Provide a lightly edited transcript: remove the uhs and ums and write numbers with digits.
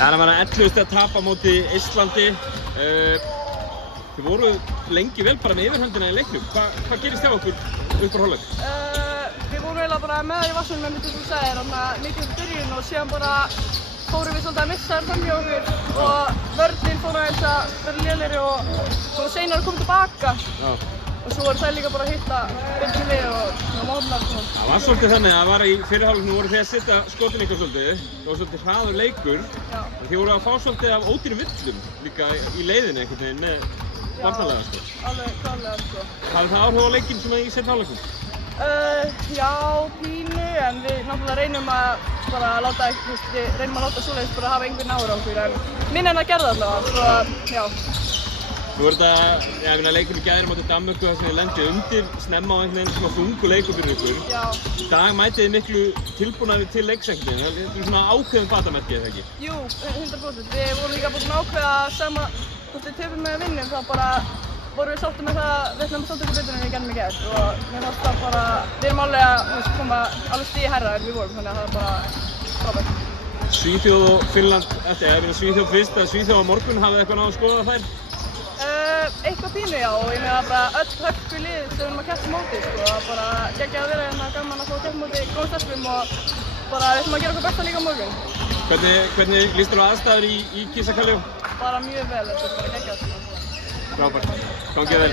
Það var 11 tap á móti Eistlandi. Þið voru lengi vel bara með yfirhöndina í leiknum. Hvað gerist hjá okkur upp á hálfleik? Við vorum eiginlega bara með í vassunum með þetta sem þú segir, mikið um byrjun og síðan bara fórum við svolítið að missa þær fram hjá okkur og vörnin fór aðeins að vera lélegri og svona seinara að koma tilbaka. Já. Og svo voru þær líka bara að hitta betur við og mótnar og svona. Það var svolítið þannig að það var í fyrirhálfleiknum voru þið að setja skotin ykkur svolítið. Það var svolítið hraður leikur. Já. Þið voru að fá svolítið af ódýrum villum líka í leiðinni einhvern veginn með varnarlega sko. Alveg klárlega sko. Hafði það áhrif á leikinn sem í seinni hálfleiknum? Já, pínu, en við náttúrulega reynum að láta svoleiðis bara hafa einhvern áhuga á okkur, en minn en að gera það allavega, svo já. Nú er þetta, ég meina leikurinn í gær móti Danmörku þar sem þið lendið undir snemma á einhvern veginn svona þungu leikur fyrir ykkur. Já. Í dag mætið þið miklu tilbúnari til leiksengdin, þetta er svona ákveðin fatamerki, eða ekki? Jú, 100%. Við vorum líka búin að ákveða sama hvort við töpum með vinnum, þá bara vorum við sáttir með það að við ætlum að standa ykkur betur en við gerðum í gær og mér fannst það bara, við erum alveg að koma alveg stigi hærra en við vorum, þannig að það er bara frábært. Svíþjóð og Finnland, Svíþjóð fyrst eða Svíþjóð á morgun, hafið þið eitthvað náðu að skoða þær? Eitthvað pínu já, og ég meina bara öll hörku lið sem við erum að keppa móti sko, það bara geggjað að vera hérna gaman að fá að keppa móti góðum stelpum og bara við ætlum að gera okkur besta líka á morgun. Hvernig líst þér á aðstæður í Kisa Kalljó? Bara mjög vel, þetta er bara geggjað. Frábært, gangið vel.